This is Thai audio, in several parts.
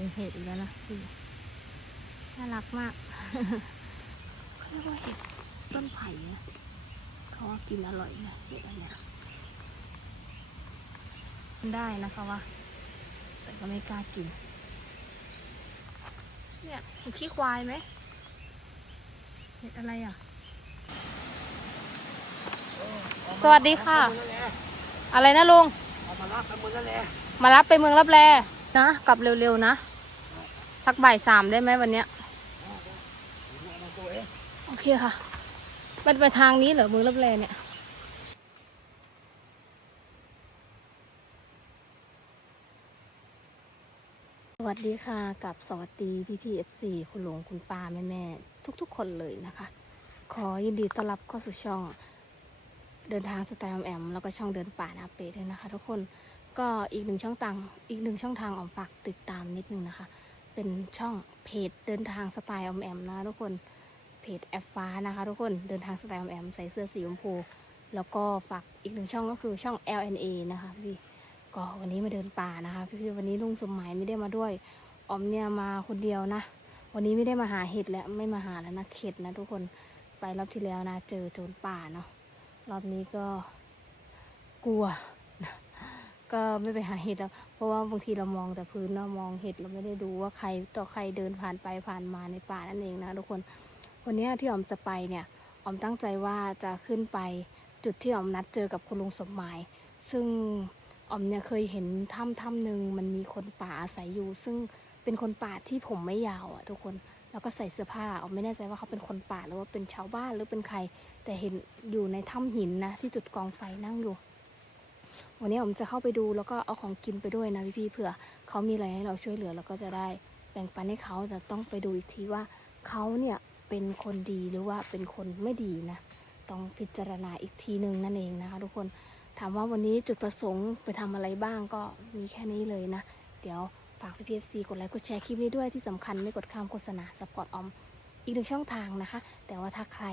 งเห็ดอีกแล้วนะพี่น่ารักมากเขาเรียกว่าเห็ดต้นไผ่นะเขาว่ากินอร่อยนะเห็ดอันเนี้ยได้นะคะว่าแต่ก็ไม่กล้ากิน เนี่ยเห็ดขี้ควายไหมเห็ดอะไรอะ สวัสดีค่ะ อะไรนะลุงเอามารับกันมือนั่นแหละมารับไปเมืองรับแล นะกลับเร็วๆนะ สักบ่ายสามได้ไหมวันเนี้ยโอเคค่ะมันไปทางนี้เหรอเมืองรับแลเนี่ยสวัสดีค่ะกับสวัสดีพี่พีเอฟซีคุณหลวงคุณป้าแม่แม่ๆทุกๆ คนเลยนะคะ ขอยินดีต้อนรับเข้าสู่ช่องเดินทางสไตล์ออมแอม แล้วก็ช่องเดินป่านาเปด้วยนะคะ ทุกคน ก็อีกหนึ่งช่องทางอีกหนึ่งช่องทางออมฝากติดตามนิดนึงนะคะ เป็นช่องเพจเดินทางสไตล์ออมแอมนะทุกคนเพจแอฟฟ้านะคะทุกคนเดินทางสไตล์ออมแอมใส่เสื้อสีชมพูแล้วก็ฝากอีกหนึ่งช่องก็คือช่อง LNA นะคะพี่ก็วันนี้มาเดินป่านะคะพี่ๆวันนี้ลุงสมหมายไม่ได้มาด้วยออมเนี่ยมาคนเดียวนะ วันนี้ไม่ได้มาหาเห็ดแล้วไม่มาหาแล้วนะเข็ดนะทุกคนไปรอบที่แล้วนะ เจอโจรป่าเนาะรอบนี้ก็กลัว ก็ไม่ไปหาเห็ดแล้วเพราะว่าบางทีเรามองแต่พื้นเรามองเห็ดเราไม่ได้ดูว่าใครต่อใครเดินผ่านไปผ่านมาในป่านั่นเองนะทุกคนวันนี้ที่ออมจะไปเนี่ยออมตั้งใจว่าจะขึ้นไปจุดที่ออมนัดเจอกับคุณลุงสมหมาย ซึ่งออมเนี่ยเคยเห็นถ้ำถ้ำหนึ่งมันมีคนป่าอาศัยอยู่ ซึ่งเป็นคนป่าที่ผมไม่ยาวอะทุกคนแล้วก็ใส่เสื้อผ้าออมไม่แน่ใจว่าเขาเป็นคนป่าหรือว่าเป็นชาวบ้านหรือเป็นใคร แต่เห็นอยู่ในถ้ำหินนะที่จุดกองไฟนั่งอยู่ วันนี้ผมจะเข้าไปดูแล้วก็เอาของกินไปด้วยนะพี่ๆเผื่อเขามีอะไรให้เราช่วยเหลือเราก็จะได้แบ่งปันให้เขาแต่ต้องไปดูอีกทีว่าเขาเนี่ยเป็นคนดีหรือว่าเป็นคนไม่ดีนะ ต้องพิจารณาอีกทีหนึ่งนั่นเองนะคะ ทุกคนถามว่าวันนี้จุดประสงค์ไปทำอะไรบ้างก็มีแค่นี้เลยนะ เดี๋ยวฝากพี่พีเอฟซีกดไลค์กดแชร์คลิปนี้ด้วยที่สำคัญไม่กดข้ามโฆษณาสปอร์ตออมอีกหนึ่งช่องทางนะคะ แต่ว่าถ้าใคร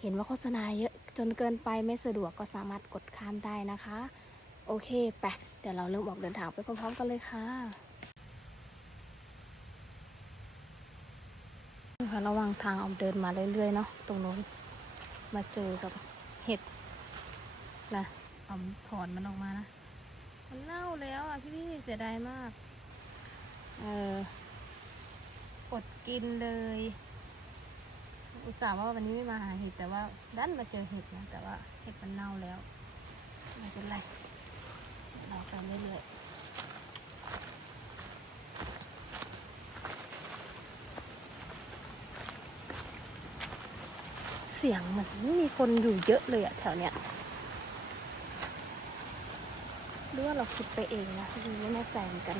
เห็นว่าโฆษณาเยอะจนเกินไปไม่สะดวกก็สามารถกดข้ามได้นะคะ โอเคไปเดี๋ยวเราเริ่มออกเดินทางไปพร้อมๆกันเลยค่ะค่ะระหว่างทางออกเดินมาเรื่อยๆเนาะตรงนู้นมาเจอกับเห็ดนะเอาถอนมันออกมานะ มันเน่าแล้วอะพี่ๆเสียดายมาก เออกดกินเลย อุตส่าห์ว่าวันนี้ไม่มาหาเห็ดแต่ว่าดันมาเจอเห็ดนะ แต่ว่าเห็ดมันเน่าแล้ว เรามเรื่อยๆเสียงเหมือนมีคนอยู่เยอะเลยอะแถวเนี้ยหรือว่าเราคิดไปเองนะไม่แน่ใจเหมือนกัน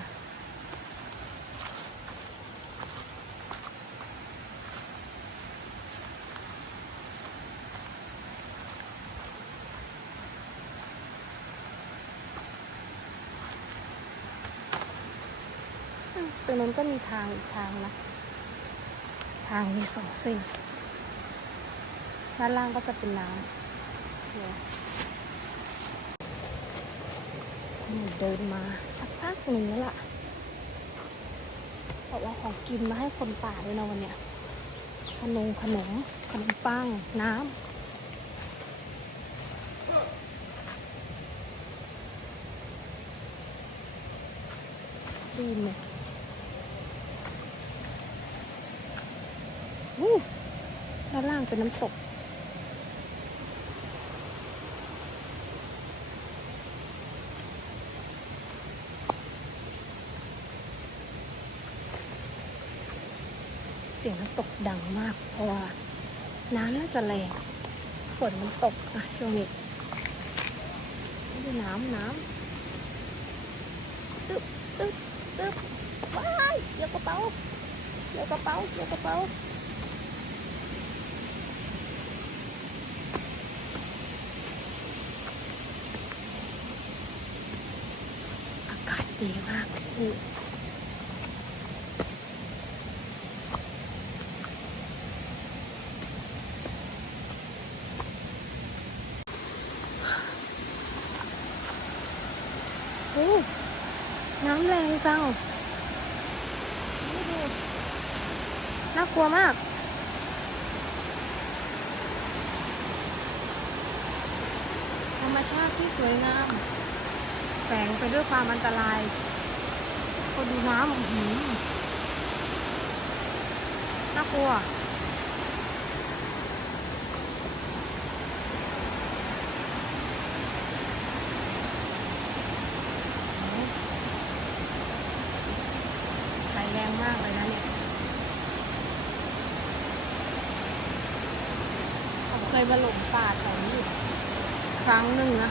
มันก็มีทางอีกทางนะ ทางมีสองเส้นด้านล่างก็จะเป็นน้ำเนี่ยหนูเดินมาสักพักหนึ่งแล้วล่ะบอกว่าของกินมาให้คนป่าด้วยนะวันเนี้ยขนมขนมขนมปังน้ำดีไหม อู้ด้านล่าง เป็นน้ำตก เสียงน้ำตกดังมาก เพราะว่าน้ำน่าจะแรงฝนมันตกอะช่วงนี้ดูน้ำน้ำตึ๊บตึ๊บตึ๊บว้ายเกี่ยวกระเป๋าเกี่ยวกระเป๋าเกี่ยวกระเป๋า อากาศ ดีมากพี่น้ำแรงจังน่ากลัวมากธรรมชาติที่สวยงาม ฝงไปด้วยความอันตรายคนดูน้ำอื้อหือน่ากลัวไหลแรงมากเลยนะเนี่ย ผมเคยมาหลงป่าแถวนี้ครั้งหนึ่งนะ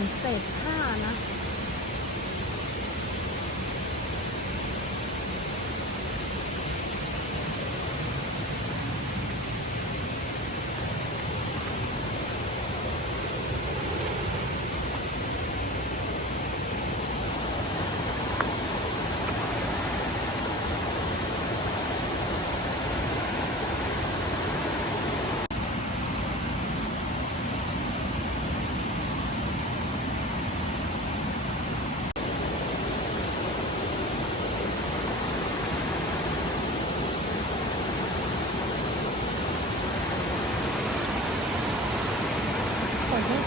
มือนเศษผ้านะ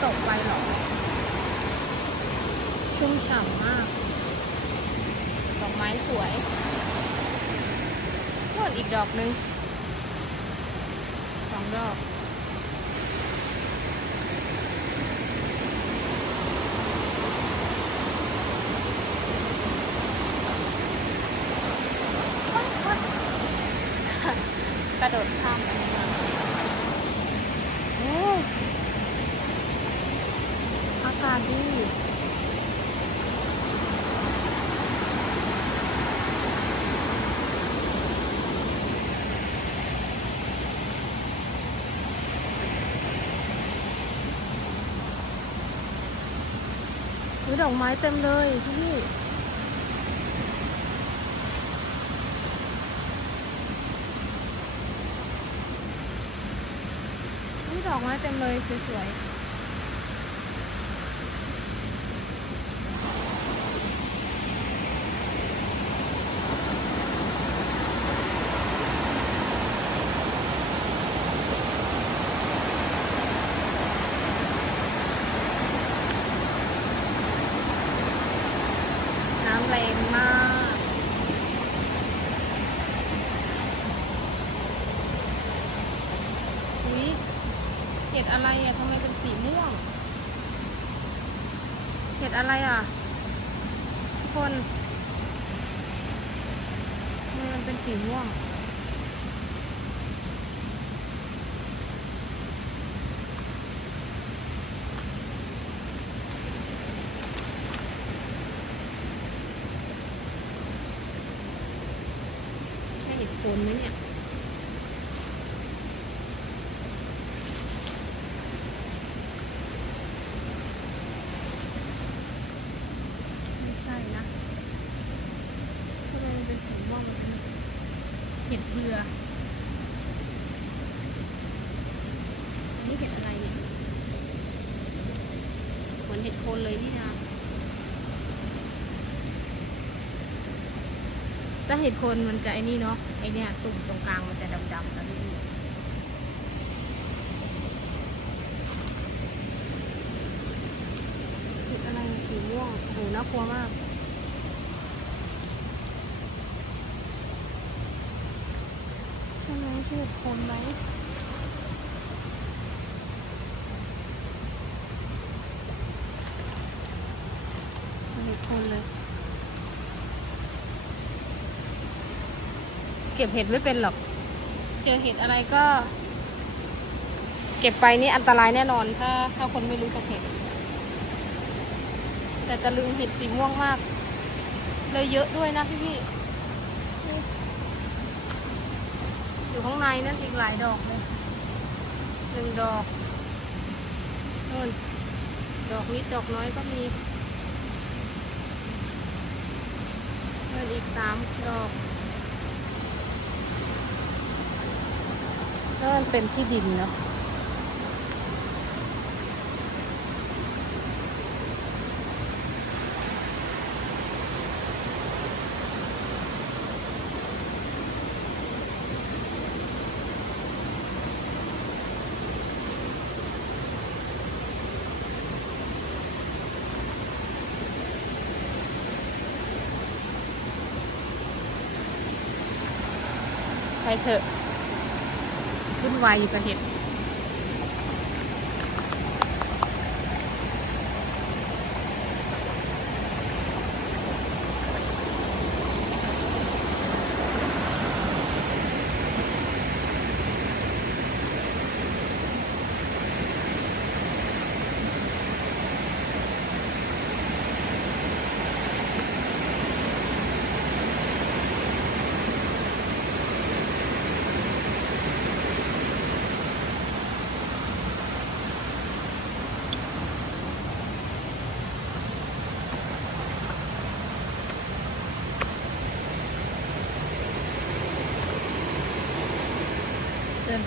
ตกไปเหรอ ชุ่มฉ่ำมาก ดอกไม้สวยโน่นอีกดอกนึงสองดอก กระโดดข้ามไปมาโอ้อากาศดี อดอกไม้เต็มเลยพี่นี่ดอกไม้เต็มเลยสวยๆ น้ำแรงมากอุ๊ย เห็ดอะไรอะทำไมเป็นสีม่วง เห็ดอะไรอะทุกคนทำไมมันเป็นสีม่วง ใช่เห็ดโคนไหมเนี่ย ไม่ใช่นะทำไมมันเป็นสีม่วงแบบนี้เห็ดเบื่ออันนี้เห็ดอะไรเนี่ยเหมือนเห็ดโคนเลยนี่นะถ้าเห็ดโคนมันจะไอ้นี่เนาะไอเนี่ยตุ่มตรงกลางมันจะดำๆนะพี่เห็ดอะไรสีม่วงโอ้โหน่ากลัวมาก ส ใช่ไหมใช่เห็ดโคนไหมเห็ดโคนเลย เก็บเห็ดไม่เป็นหรอก เจอเห็ดอะไรก็ เก็บไปนี่อันตรายแน่นอนถ้าถ้าคนไม่รู้จักเห็ด แต่ตะลึงเห็ดสีม่วงมาก เลยเยอะด้วยนะพี่พี่ๆนี่อยู่ ข้างในนั่นอีกหลายดอกเลยหนึ่งดอกนู่นดอกนิดดอกน้อยก็มีนู่นอีกสามดอกนั่นเป็นที่ดินเนาะ เถอะขึ้นวายอยู่กับเห็ด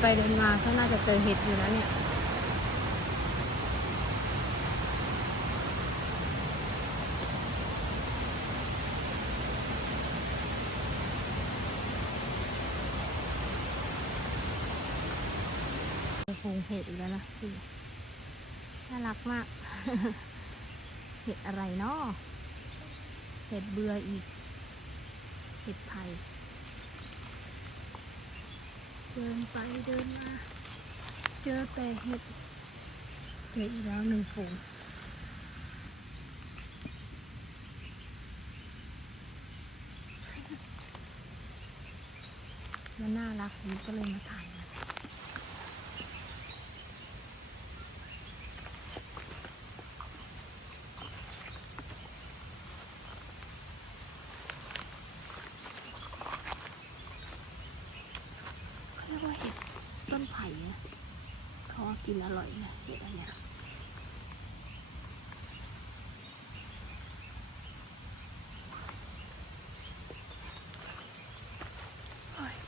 ไปเดินมาก็น่าจะเจอเห็ดอยู่แล้วเนี่ยคงเห็ดอีกแล้วนะพี่น่ารักมาก เห็ดอะไรเนาะเห็ดเบื่ออีก เห็ดไผ่ เดินไปเดินมา เจอแต่เห็ด เจออีกแล้วหนึ่งฝูงมันน่ารักดีก็เลยมาถ่ายมัน เขาเรียกว่าเห็ดต้นไผ่นะ เขากินอร่อยนะเห็ดอันเนี้ย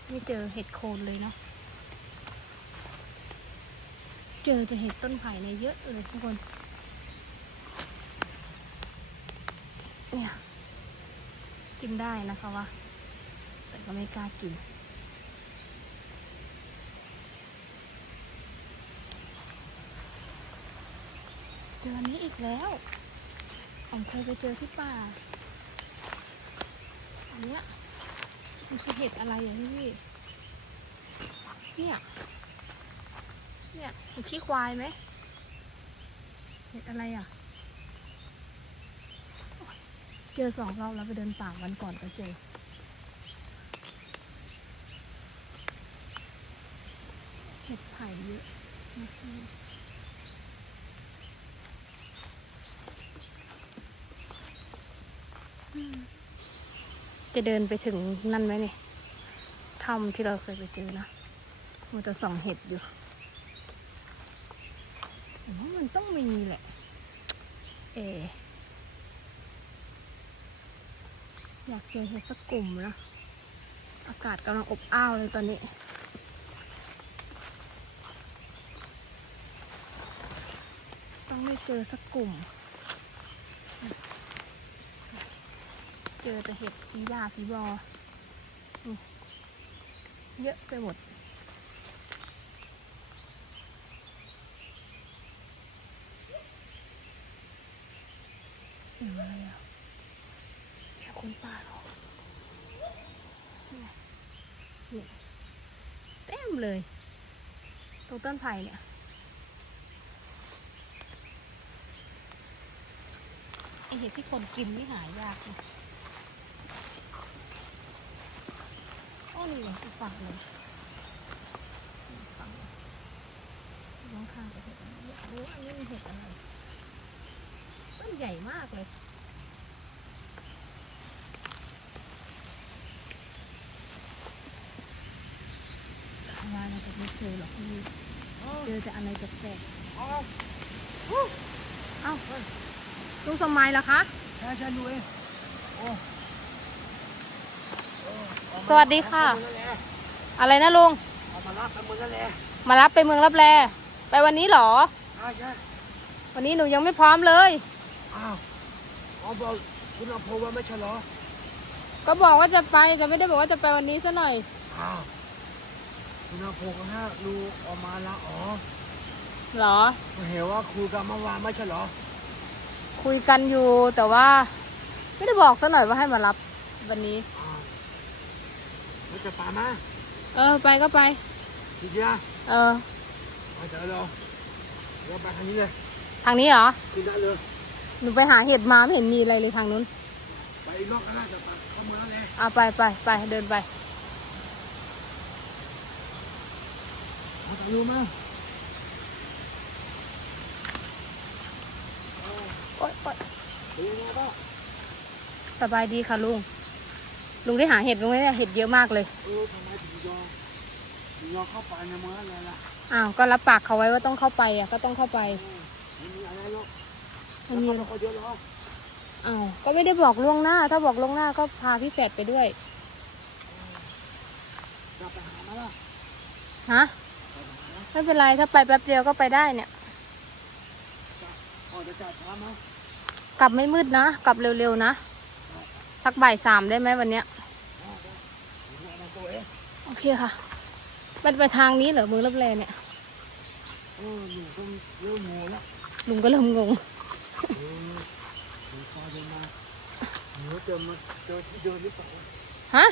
ไม่เจอเห็ดโคนเลยเนาะ เจอจะเห็ดต้นไผ่ในเยอะเลยทุกคน เนี่ย กินได้นะคะว่าแต่ก็ไม่กล้ากิน เจออันนี้อีกแล้วผมเคยไปเจอที่ป่า อันเนี้ยมันคือเห็ดอะไรอย่างนี้พี่เนี่ยเนี่ยเห็ดขี้ควายไหมเห็ดอะไรอะ เจอสองรอบแล้วไปเดินป่าวันก่อนก็เจอเห็ดไผ่เยอะนะคะ จะเดินไปถึงนั่นไหมเนี่ยถ้ำที่เราเคยไปเจอนะมันจะส่องเห็ดอยู่มว่ามันต้องมีแหละ เอ อยากเจอเห็ดสักกลุ่มนะอากาศกำลังอบอ้าวเลยตอนนี้ต้องได้เจอสักกลุ่ม เจอแต่เห็ดผีบ้าผีบอเยอะไปหมดเสียงอะไรอะเสียงคนป่าเหรอนี่ไงนี่เลยตรงต้นไผ่เนี่ยไอเห็ดที่คนกินนี่หายากนะอ้อนี่เลย อีกฝั่งเลยอีกฝั่งเลยน้องข้างกับเห็ดอะไรอยากรู้ว่าอันนี้มันเห็ดอะไรต้นใหญ่มากเลยว่าเราจะไม่เคยหรอกพี่เจอแต่อะไรแปลกอ๋อๆเอ้าลุงสมัยเหรอคะ ใช่ใช่ดูเองโอ้เออเอา สวัสดีค่ะเอามารับอะไรนะลุงเอามารับไปมือนั่นแหละมารับไปเมืองรับแลไปวันนี้เหรอใช่ใช่วันนี้หนูยังไม่พร้อมเลย อ้าวอ๋อบอกคุณเอาโพว่าไม่ใช่เหรอก็บอกว่าจะไปแต่ไม่ได้บอกว่าจะไปวันนี้ซะหน่อย อ้าวคุณเอาโพก็ห้าดูออกมาแล้วอ๋อเหรอ เห็นว่าคุยกันเมื่อวานไม่ใช่เหรอ คุยกันอยู่แต่ว่า ไม่ได้บอกซะหน่อยว่าให้มารับวันนี้ อ้าวแล้วจะไปไหมเออ ไปก็ไปจริงๆนะเออไปเจอเราเราไปทางนี้เลยทางนี้เหรอ กินได้เลยหนูไปหาเห็ดมาไม่เห็นมีอะไรเลยทางนู้น ไปอีกรอบก็ได้จะไปเข้าเมืองเลยเอาไปไปไปเดินไป มาถ่ายรูปมั้ยโอ๊ยโอ๊ยเป็นยังไงบ้างสบายดีค่ะลุง ลุงได้หาเห็ดลุงได้เห็ดเยอะมากเลยเออทำไมถึงยอมถึงยอมเข้าไปในเมืองเลยล่ะอ้าวก็รับปากเขาไว้ว่าต้องเข้าไปอะก็ต้องเข้าไปไม่มีอะไรหรอกไม่มีหรเราอกก็เยอะหรอกอ้าวก็ไม่ได้บอกล่วงหน้า ถ้าบอกล่วงหน้าก็พาพี่แฝดไปด้วยจะไปหามาล่ะฮะไม่เป็นไรถ้าไปแป๊บเดียวก็ไปได้เนี่ยอ๋อจะจัดช้ามั้ยกลับไม่มืดนะ กลับเร็วๆนะ สักบ่ายสามได้ไหมวันเนี้ยอ๋อได้เดี๋ยวเอาตัวเองโอเคค่ะ มันไปทางนี้เหรอเมืองรับแลเนี่ยเออหนูต้องเริ่มงูแล้วลุงก็เริ่มงงเออหนูฟ้าเดินมาหนูเจอมาเจอที่เดินหรือเปล่าฮะ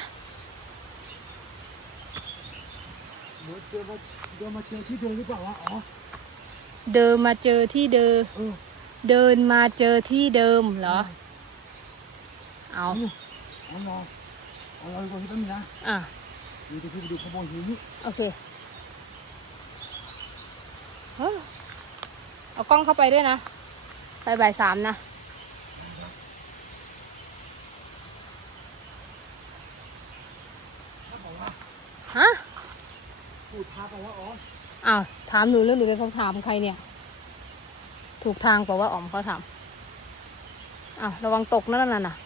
หนูเจอมาเดินมาเจอที่เดินหรือเปล่าวะอ๋อเดินมาเจอที่เดิมเออเดินมาเจอที่เดิมเหรอ เอาเอาลองเอาลองก่อนที่ต้นนี้นะอะดูที่พี่ไปดูขบวนหินนี่โอเคเฮ้ยเอากล้องเข้าไปด้วยนะไปบ่ายสามนะถ้าบอกว่าฮะพูดท้าไปว่าอ๋ออ้าวถามหนูเรื่องหนูเป็นคำถามใครเนี่ย ถูกทางเปล่าว่าอ๋อมเขาถามอ้าวระวังตกนั่นน่ะน่ะ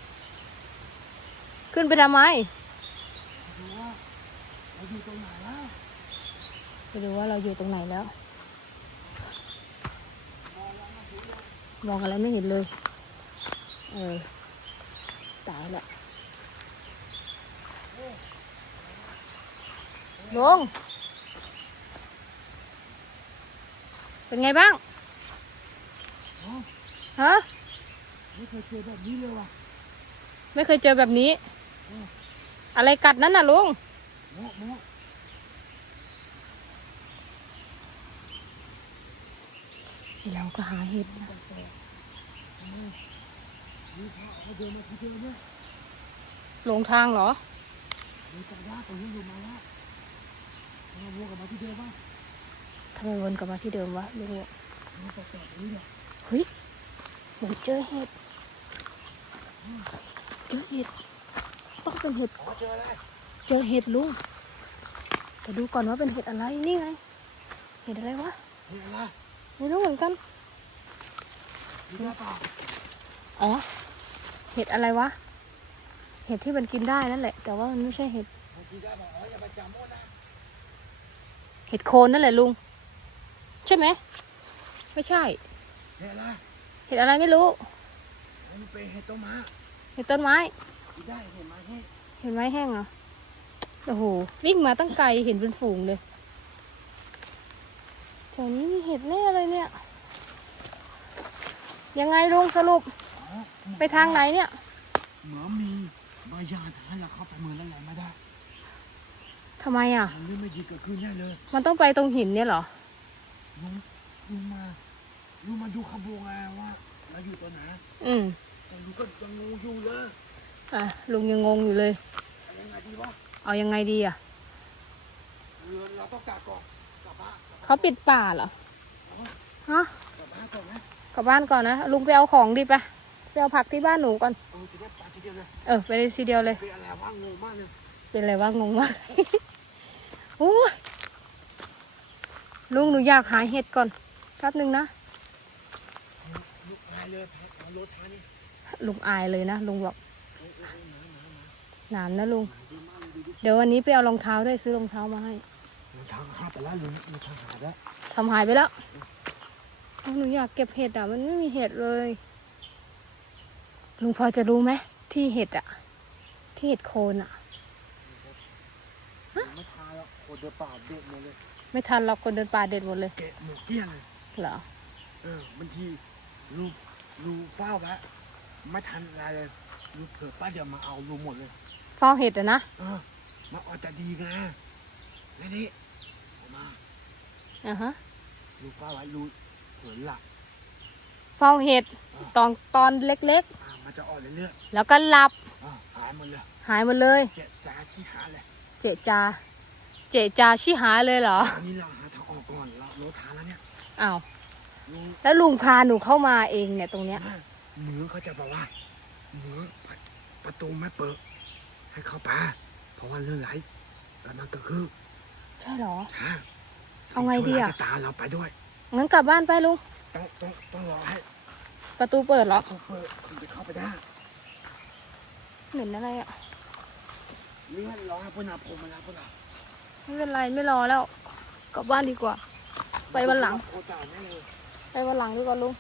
ขึ้นไปทำไมดูว่าเราอยู่ตรงไหนแล้วไปดูว่าเราอยู่ตรงไหนแล้ว มองอะไรไม่เห็นเลย เออ ตายละลุงเป็นไงบ้างอ๋อฮะ ไม่เคยเจอแบบนี้เลยว่ะ ไม่เคยเจอแบบนี้ อืมอะไรกัดนั่นน่ะลุงโมะโมะเราก็หาเห็ดนะนี่เขาเขาเดินมาที่เดิมเนี่ยหลงทางเหรอมีจักรยานตรงนี้อยู่มาแล้วเราวัวกลับมาที่เดิมว่าทำไมวนกลับมาที่เดิมวะลุงบอกเราแปลกๆนี้เนี่ยเฮ้ยหนูเจอเห็ดเจอเห็ด ต้องเป็นเห็ดอ๋อเจออะไรเจอเห็ดลุงแต่ดูก่อนว่าเป็นเห็ดอะไรนี่ไง เห็ดอะไรวะเห็นอะไรไม่รู้เหมือนกันมีได้เปล่าอ๋อเห็ดอะไรวะ เห็ดที่มันกินได้นั่นแหละ แต่ว่ามันไม่ใช่เห็ดมันกินได้เปล่าอ๋ออย่าไปจับมั่วนะเห็ดโคนนั่นแหละลุง ใช่ไหมไม่ใช่ เห็นอะไรเห็ดอะไรไม่รู้มันเป็นเห็ดต้นไม้ เห็ดต้นไม้กิน ได้เห็นไหมให้เห็นไหมแห้งเหรอ โอ้โห วิ่งมาตั้งไกลเห็นเป็นฝูงเลยแถวนี้มีเห็ดแน่เลยเนี่ย ยังไงลุงสรุปอ๋อไปทางไหนเนี่ย เหมือนมีบางอย่างให้เราเข้าไปเมืองแล้วไงไม่ได้ฮทำไมอะมันเรื่องไม่ดีเกิดขึ้นแน่เลยมันต้องไปตรงหินเนี่ยเหรอ ลุงลุงมาลุงมาดูขบวนไงว่าเราอยู่ตรงไหนอืม แต่ลุงก็ยังงงอยู่เลย อะลุงยังงงอยู่เลย เอายังไงดีวะเอายังไงดีอะเรือเราต้องกลับก่อนกลับบ้านกลับบ้านเขาปิดป่าเหรอฮะกลับบ้านก่อนไหมกลับบ้านก่อนนะลุงไปเอาของดิไปะไปเอาผักที่บ้านหนูก่อนเออจะได้ไปทีเดียวเลยเออไปเลยทีเดียวเลย เป็นอะไรวะงงมากเลยเป็นอะไรวะงงมากโอ้ยลุงหนูอยากหาเห็ดก่อนแป๊บหนึ่งนะลุกอายเลยเอารถพานี่ลุงอายเลยนะลุงบอก เออเออเออ หนาหนาหนาหนามนะลุงหนาดีมากเลยดูดิเดี๋ยววันนี้ไปเอารองเท้าด้วยซื้อรองเท้ามาให้มันทางหาไปแล้วลุงมันทางหาแล้วทำหายไปแล้วหนูอยากเก็บเห็ดอะ มันไม่มีเห็ดเลย ลุงพอจะรู้ไหมที่เห็ดอะ ที่เห็ดโคนอะไม่ทาแล้วโคตรเดือดป่าเด็ดหมดเลยไม่ทันเราคนเดินป่าเด็ดหมดเลยเกะหมดเกลี้ยงเลยเหรอเออบางทีลูกลูเฝ้าไว้ไม่ทันอะไรเลยลูเผื่อป้าเดี๋ยวมาเอาลูหมดเลย เฝ้าเห็ดอะนะเออมาเอาจะดีไงแล้วนี่เอามาอะฮะลูเฝ้าไว้ลูเผื่อหลับเฝ้าเห็ดตอนตอนเล็กอ่ามันจะอ่อนเรื่อยๆ แล้วก็หลับๆอ่าหายหมดเลยหายหมดเลย เจ็บจ้าชี้หาเลยเจจา เจจาชิหายเลยเหรออันนี้เราหาทางออกก่อนเราโลทานแล้วเนี่ยอ้าวลุงแล้วลุงพาหนูเข้ามาเองเนี่ยตรงเนี้ย เหนือเขาจะบอกว่าเหนือประตูไม่เปิด ให้เข้าไปเพราะว่าเรื่องไหลกำลังเกิดขึ้นใช่เหรอฮะเอาไงดีอะสิ่ชั่วร้ายจะตามเราไปด้วย งั้นกลับบ้านไปลุง ต้องต้องต้องรอให้ประตูเปิดเหรอ เขาเปิดถึงจะเข้าไปได้เหม็นอะไรอะ เลื่อนรอให้พุทธนาพรมมาแล้วพุทธนาไม่เป็นไรไม่รอแล้ว กลับบ้านดีกว่า ไปวันหลัง โคตรแน่เลยไปวันหลังดีกว่าลุง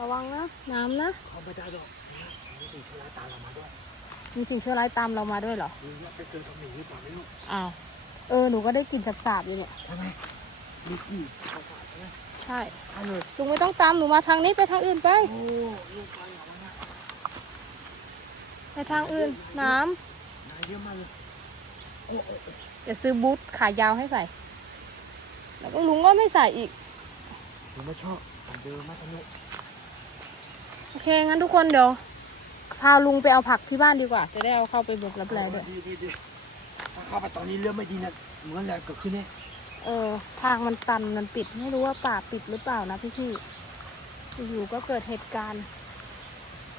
ระวังนะ น้ำนะ เขาไม่ได้หรอกนะนี่สิ่งที่ร้ายตามเรามาด้วย มีสิ่งชั่วร้ายตามเรามาด้วยเหรอหรือว่าไปเจอทำหนีหรือเปล่าไม่รู้อ้าวเออหนูก็ได้กลิ่นสาบๆอยู่เนี่ย ใช่ไหมมีกี่ภาษาใช่ไหมใช่ใช่เลยลุงไม่ต้องตามหนูมาทางนี้ไปทางอื่นไป โอ้ลูกชายของมันนะไปทางอื่น น้นายเยอะมากเลยโอ้โอ้โอ้ำเดี๋ยวซื้อบูทขายาวให้ใส่ แล้วก็ลุงก็ไม่ใส่อีก ผมไม่ชอบผมเดินมาสนุก โอเค งั้นทุกคนเดี๋ยว พาลุงไปเอาผักที่บ้านดีกว่า จะได้เอาเข้าไปบุกรับแลด้วยดีดีดีถ้าเข้าไปตอนนี้เรื่องไม่ดีนะเหมือนอะไรเกิดขึ้นแน่เออ ทางมันตันมันปิดไม่รู้ว่าป่าปิดหรือเปล่านะพี่พี่ๆอยู่ๆก็เกิดเหตุการณ์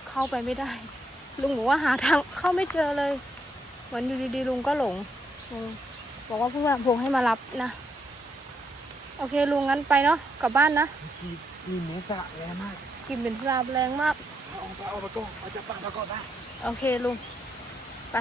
เข้าไปไม่ได้ ลุงบอกว่าหาทางเข้าไม่เจอเลยเหมือนอยู่ดีๆลุงก็หลงลุงบอกว่าเพื่อนพงให้มารับนะโอเคลุงงั้นไปเนาะกลับบ้านนะเมื่อกี้มีหมูสะแรงมากกลินเป็นพลาบแรงมาก เอาออกไปเอาไปก่อนเอาจะปังไปก่อนนะโอเคลุงไป